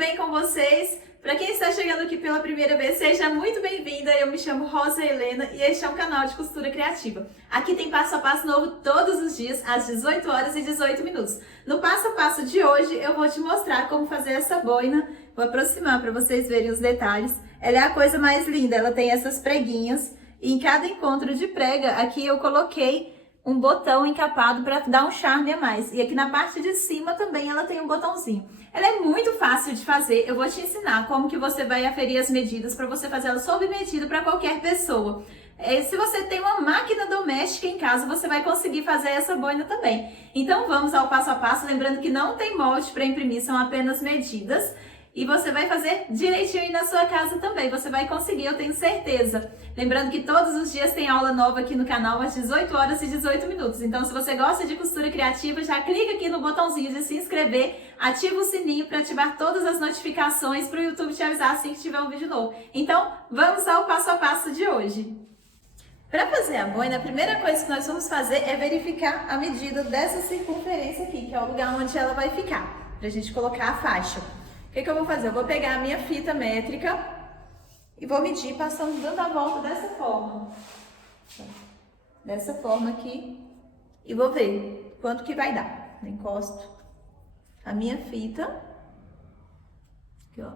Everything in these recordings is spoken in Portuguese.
bem com vocês? Para quem está chegando aqui pela primeira vez, seja muito bem-vinda. Eu me chamo Rosa Helena e este é um canal de costura criativa. Aqui tem passo a passo novo todos os dias, às 18 horas e 18 minutos. No passo a passo de hoje, eu vou te mostrar como fazer essa boina. Vou aproximar para vocês verem os detalhes. Ela é a coisa mais linda, ela tem essas preguinhas. E em cada encontro de prega, aqui eu coloquei um botão encapado para dar um charme a mais. E aqui na parte de cima também ela tem um botãozinho. Ela é muito fácil de fazer. Eu vou te ensinar como que você vai aferir as medidas para você fazer ela sob medida para qualquer pessoa. Se você tem uma máquina doméstica em casa, você vai conseguir fazer essa boina também. Então vamos ao passo a passo, lembrando que não tem molde para imprimir, são apenas medidas. E você vai fazer direitinho aí na sua casa também, você vai conseguir, eu tenho certeza. Lembrando que todos os dias tem aula nova aqui no canal, às 18 horas e 18 minutos. Então, se você gosta de costura criativa, já clica aqui no botãozinho de se inscrever, ativa o sininho para ativar todas as notificações para o YouTube te avisar assim que tiver um vídeo novo. Então, vamos ao passo a passo de hoje. Para fazer a boina, a primeira coisa que nós vamos fazer é verificar a medida dessa circunferência aqui, que é o lugar onde ela vai ficar, para a gente colocar a faixa. O que eu vou fazer? Eu vou pegar a minha fita métrica e vou medir dando a volta dessa forma. Dessa forma aqui. E vou ver quanto que vai dar. Eu encosto a minha fita. Aqui, ó.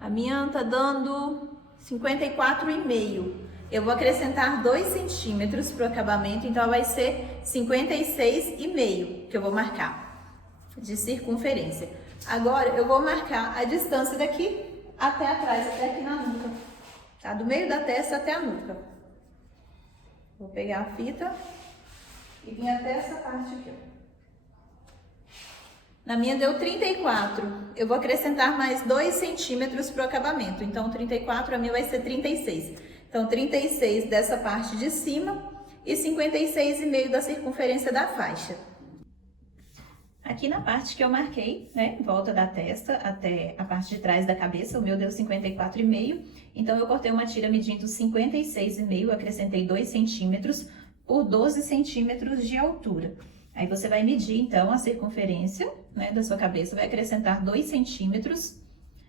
A minha tá dando 54,5. Eu vou acrescentar 2 centímetros para o acabamento, então vai ser 56,5 que eu vou marcar de circunferência. Agora, eu vou marcar a distância daqui até atrás, até aqui na nuca, tá? Do meio da testa até a nuca. Vou pegar a fita e vir até essa parte aqui, ó. Na minha deu 34. Eu vou acrescentar mais 2 centímetros para o acabamento. Então, 34, a minha vai ser 36. Então, 36 dessa parte de cima e 56,5 da circunferência da faixa. Aqui na parte que eu marquei, né, em volta da testa até a parte de trás da cabeça, o meu deu 54,5. Então, eu cortei uma tira medindo 56,5, acrescentei 2 centímetros por 12 centímetros de altura. Aí, você vai medir, então, a circunferência, né, da sua cabeça, vai acrescentar 2 centímetros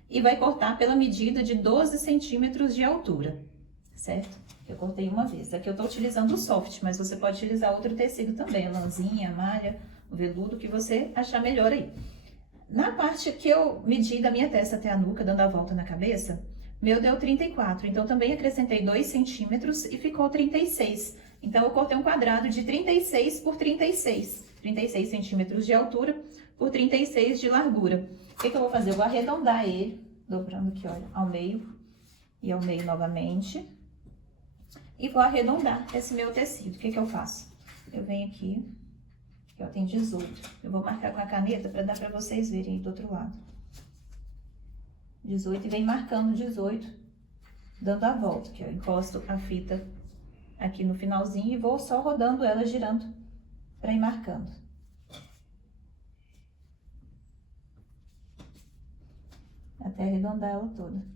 e vai cortar pela medida de 12 centímetros de altura, certo? Eu cortei uma vez. Aqui eu tô utilizando o soft, mas você pode utilizar outro tecido também, a lãzinha, a malha, o veludo, que você achar melhor aí. Na parte que eu medi da minha testa até a nuca, dando a volta na cabeça, meu deu 34. Então, também acrescentei 2 centímetros e ficou 36. Então, eu cortei um quadrado de 36 por 36. 36 centímetros de altura por 36 de largura. O que eu vou fazer? Eu vou arredondar ele, dobrando aqui, olha, ao meio e ao meio novamente. E vou arredondar esse meu tecido. O que eu faço? Eu venho aqui, ó, tem 18. Eu vou marcar com a caneta para dar para vocês verem aí do outro lado. 18 e vem marcando 18, dando a volta, que eu encosto a fita aqui no finalzinho e vou só rodando ela, girando para ir marcando. Até arredondar ela toda.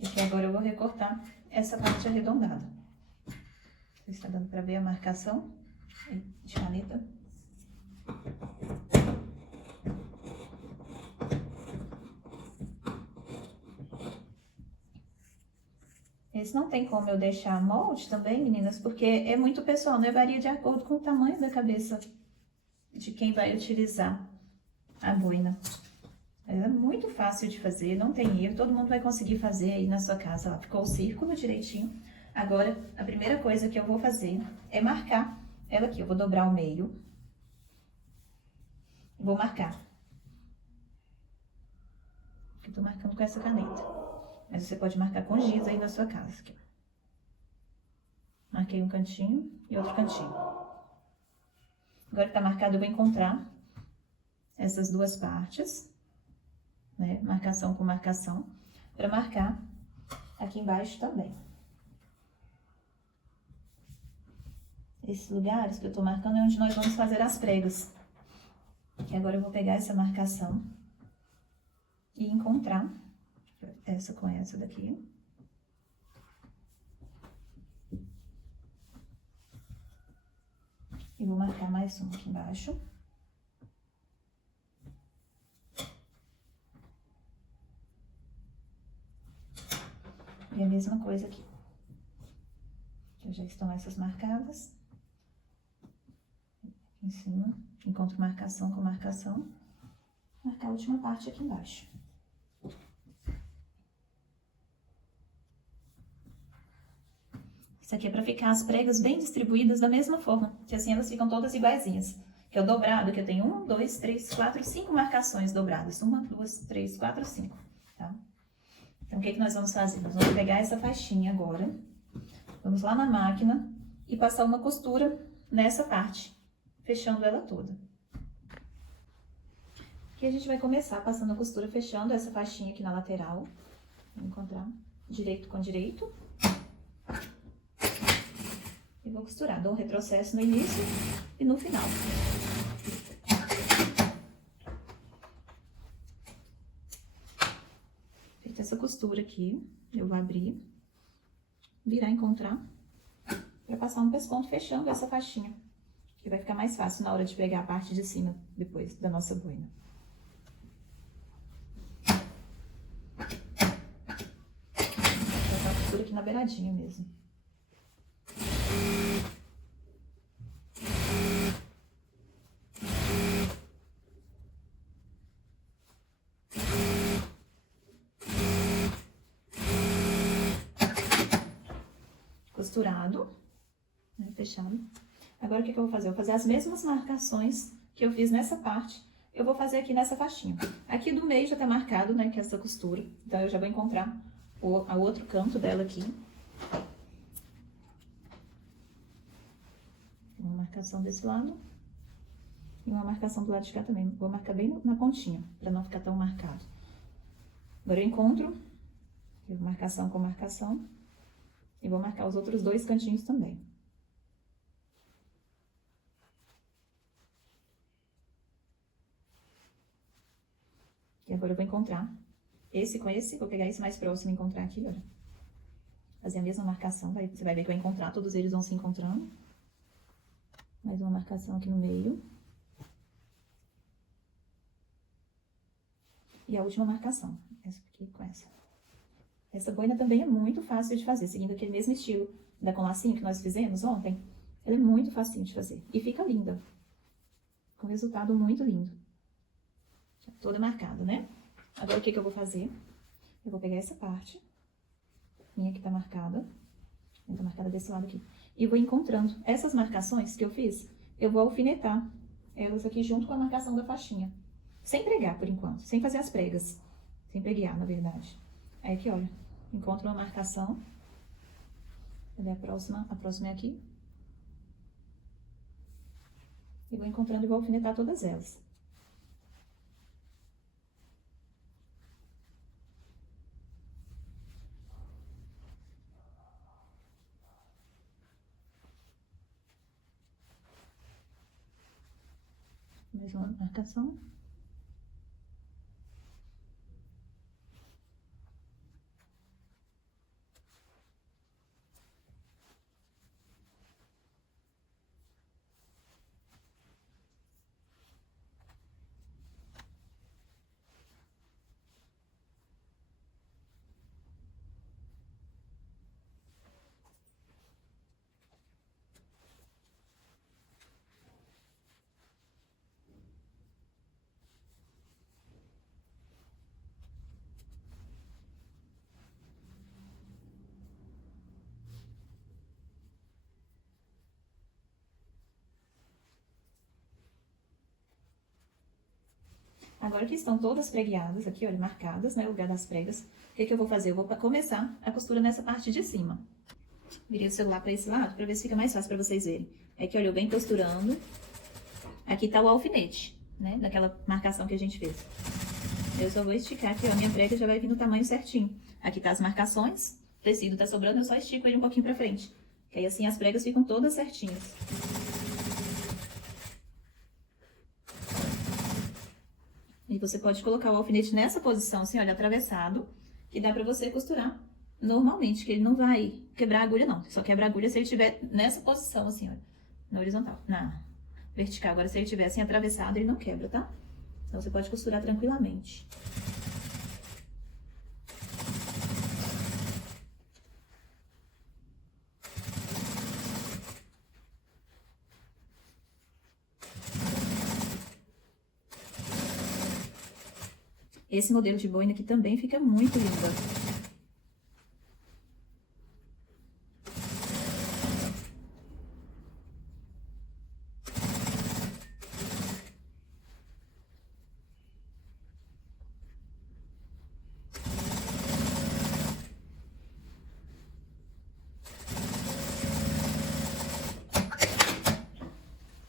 E aqui agora eu vou recortar essa parte arredondada. Está dando para ver a marcação de caneta. Esse não tem como eu deixar molde também, meninas, porque é muito pessoal, né? Varia de acordo com o tamanho da cabeça de quem vai utilizar a boina. É muito fácil de fazer, não tem erro, todo mundo vai conseguir fazer aí na sua casa. Ó, ficou o círculo direitinho. Agora, a primeira coisa que eu vou fazer é marcar ela aqui. Eu vou dobrar o meio. Vou marcar. Eu tô marcando com essa caneta. Mas você pode marcar com giz aí na sua casa. Aqui. Marquei um cantinho e outro cantinho. Agora que tá marcado, eu vou encontrar essas duas partes, né? Marcação com marcação, para marcar aqui embaixo também. Esses lugares que eu tô marcando é onde nós vamos fazer as pregas. E agora eu vou pegar essa marcação e encontrar essa com essa daqui. colocar mais uma aqui embaixo. E a mesma coisa aqui. Já estão essas marcadas. Aqui em cima, encontro marcação com marcação. Marcar a última parte aqui embaixo. Isso aqui é para ficar as pregas bem distribuídas da mesma forma, que assim elas ficam todas iguaizinhas. Que é o dobrado, que eu tenho 1, 2, 3, 4, 5 marcações dobradas. 1, 2, 3, 4, 5, tá? Então, o que nós vamos fazer? Nós vamos pegar essa faixinha agora, vamos lá na máquina e passar uma costura nessa parte, fechando ela toda. Aqui a gente vai começar passando a costura, fechando essa faixinha aqui na lateral. Vou encontrar direito com direito. E vou costurar, dou um retrocesso no início e no final. Feita essa costura aqui, eu vou abrir, virar, encontrar, para passar um pesponto fechando essa faixinha, que vai ficar mais fácil na hora de pegar a parte de cima depois da nossa boina. Vou passar a costura aqui na beiradinha mesmo. Costurado, né, fechado. Agora, o que eu vou fazer? Eu vou fazer as mesmas marcações que eu fiz nessa parte, eu vou fazer aqui nessa faixinha. Aqui do meio já tá marcado, né, que é essa costura. Então, eu já vou encontrar o outro canto dela aqui. Uma marcação desse lado. E uma marcação do lado de cá também. Vou marcar bem na pontinha, pra não ficar tão marcado. Agora, eu encontro, marcação com marcação. E vou marcar os outros dois cantinhos também. E agora eu vou encontrar esse com esse, vou pegar esse mais próximo e encontrar aqui, olha. Fazer a mesma marcação, você vai ver que eu vou encontrar, todos eles vão se encontrando. Mais uma marcação aqui no meio. E a última marcação, essa aqui com essa. Essa boina também é muito fácil de fazer, seguindo aquele mesmo estilo da com lacinho que nós fizemos ontem. Ela é muito facinho de fazer e fica linda. Com resultado muito lindo. Já toda marcada, né? Agora, o que eu vou fazer? Eu vou pegar essa parte, minha que tá marcada desse lado aqui. E vou encontrando essas marcações que eu fiz, eu vou alfinetar elas aqui junto com a marcação da faixinha. Sem pregar, por enquanto, sem fazer as pregas. Sem preguiar, na verdade. Aí aqui, olha, encontro uma marcação. Cadê a próxima? A próxima é aqui. E vou encontrando e vou alfinetar todas elas. Mais uma marcação. Agora que estão todas pregueadas, aqui, olha, marcadas, né, o lugar das pregas, o que eu vou fazer? Eu vou começar a costura nessa parte de cima. Virei o celular para esse lado, para ver se fica mais fácil para vocês verem. É que, olha, eu venho costurando. Aqui tá o alfinete, né, daquela marcação que a gente fez. Eu só vou esticar aqui, ó, a minha prega já vai vir no tamanho certinho. Aqui tá as marcações, o tecido tá sobrando, eu só estico ele um pouquinho pra frente. Que aí, assim, as pregas ficam todas certinhas. E você pode colocar o alfinete nessa posição, assim, olha, atravessado, que dá pra você costurar normalmente, que ele não vai quebrar a agulha, não. Só quebra a agulha se ele estiver nessa posição, assim, olha, na horizontal, na vertical. Agora, se ele tivesse atravessado, ele não quebra, tá? Então, você pode costurar tranquilamente. Esse modelo de boina aqui também fica muito lindo.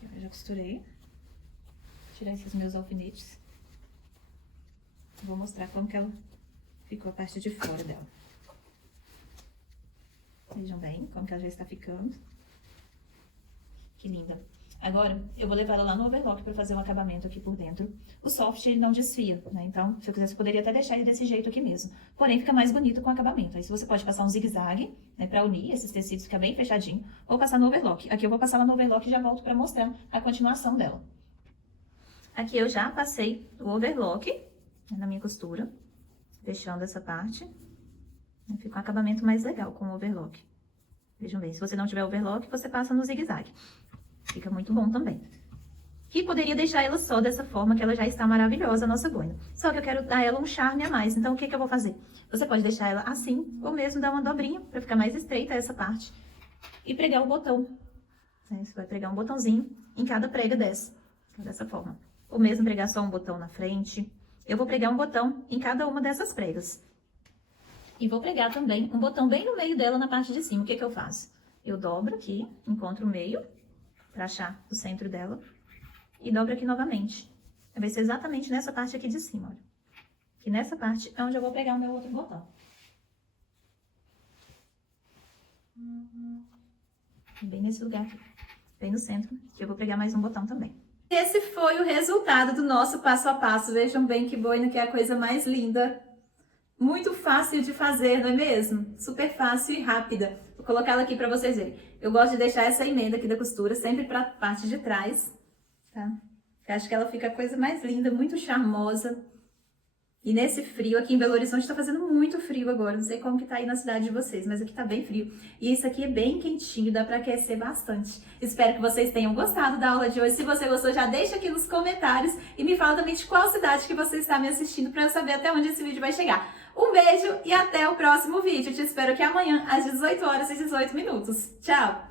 Eu já costurei. Vou tirar esses meus alfinetes. Vou mostrar como que ela ficou a parte de fora dela. Vejam bem como que ela já está ficando. Que linda. Agora, eu vou levar ela lá no overlock para fazer um acabamento aqui por dentro. O soft, ele não desfia, né? Então, se eu quisesse, poderia até deixar ele desse jeito aqui mesmo. Porém, fica mais bonito com o acabamento. Aí, você pode passar um zigue-zague, né? Para unir esses tecidos, fica bem fechadinho. Ou passar no overlock. Aqui eu vou passar lá no overlock e já volto para mostrar a continuação dela. Aqui eu já passei o overlock na minha costura, fechando essa parte. Fica um acabamento mais legal com o overlock. Vejam bem, se você não tiver overlock, você passa no zigue-zague. Fica muito bom também. E poderia deixar ela só dessa forma, que ela já está maravilhosa, a nossa boina. Só que eu quero dar ela um charme a mais, então o que que eu vou fazer? Você pode deixar ela assim, ou mesmo dar uma dobrinha, para ficar mais estreita essa parte. E pregar o botão. Você vai pregar um botãozinho em cada prega dessa forma. Ou mesmo pregar só um botão na frente. Eu vou pregar um botão em cada uma dessas pregas. E vou pregar também um botão bem no meio dela, na parte de cima. O que que eu faço? Eu dobro aqui, encontro o meio, para achar o centro dela. E dobro aqui novamente. Vai ser exatamente nessa parte aqui de cima, olha. Que nessa parte é onde eu vou pregar o meu outro botão. Bem nesse lugar aqui, bem no centro, que eu vou pregar mais um botão também. Esse foi o resultado do nosso passo a passo. Vejam bem que boina que é a coisa mais linda. Muito fácil de fazer, não é mesmo? Super fácil e rápida. Vou colocar ela aqui para vocês verem. Eu gosto de deixar essa emenda aqui da costura sempre para a parte de trás, tá? Eu acho que ela fica a coisa mais linda, muito charmosa. E nesse frio, aqui em Belo Horizonte tá fazendo muito frio agora. Não sei como que tá aí na cidade de vocês, mas aqui tá bem frio. E isso aqui é bem quentinho, dá pra aquecer bastante. Espero que vocês tenham gostado da aula de hoje. Se você gostou, já deixa aqui nos comentários. E me fala também de qual cidade que você está me assistindo, pra eu saber até onde esse vídeo vai chegar. Um beijo e até o próximo vídeo. Te espero aqui amanhã, às 18 horas e 18 minutos. Tchau!